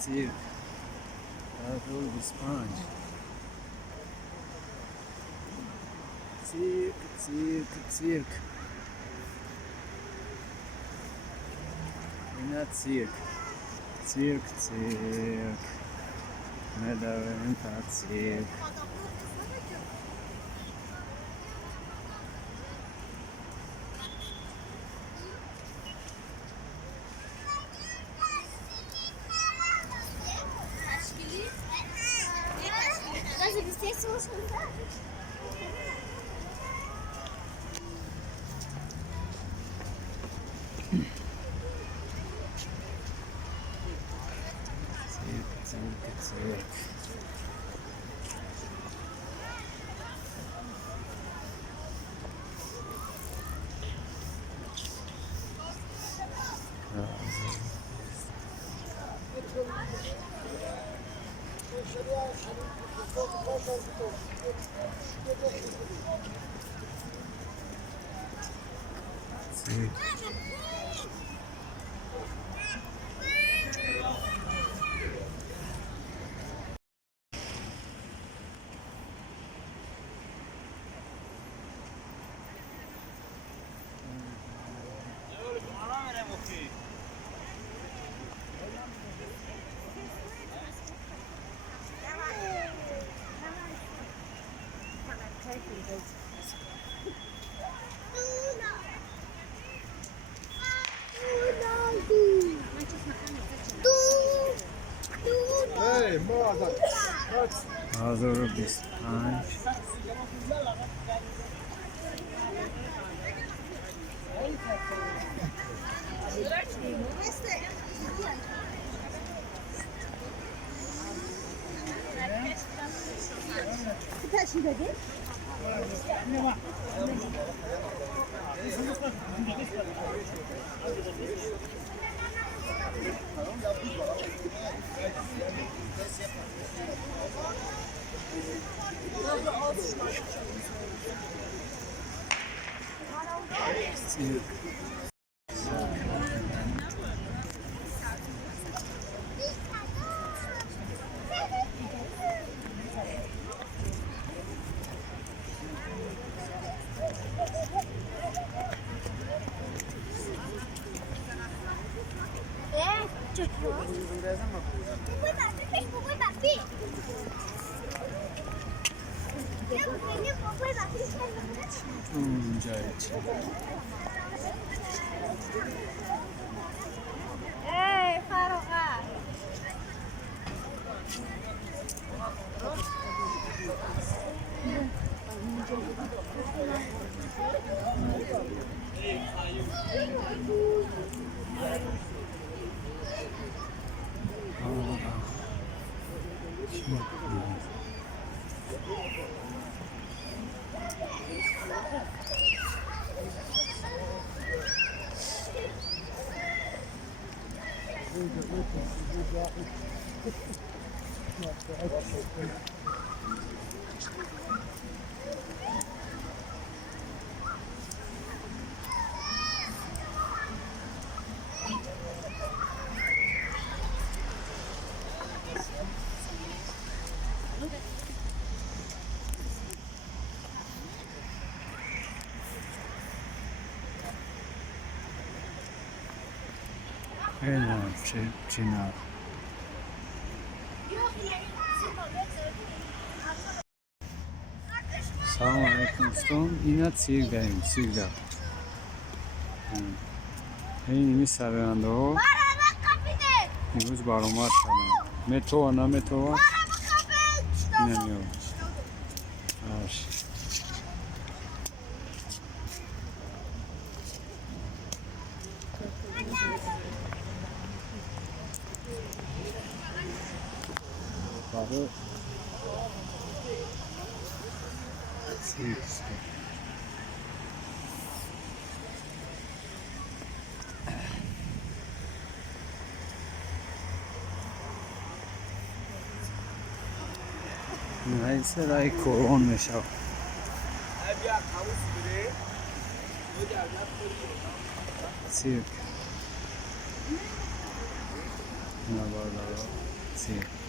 Cirque. Battle the Sponge. Cirque, cirque, cirque. Inat cirque. Cirque, cirque. Medaventa cirque. Даже здесь слышно. Cirque, cirque, cirque. Cirque. Hey, mother. Father of the Sponge. Cirque. Tuncayt. Hey, Faroka. Çınar. Selamünaleyküm ustam. İnat Cirque'dayım. Cirque. این سرنده ها امروز برآمد شدن مترو و نه مترو نمیاد برای سیکس نایسه رای کرون میشه سیرک Navarro, cyk.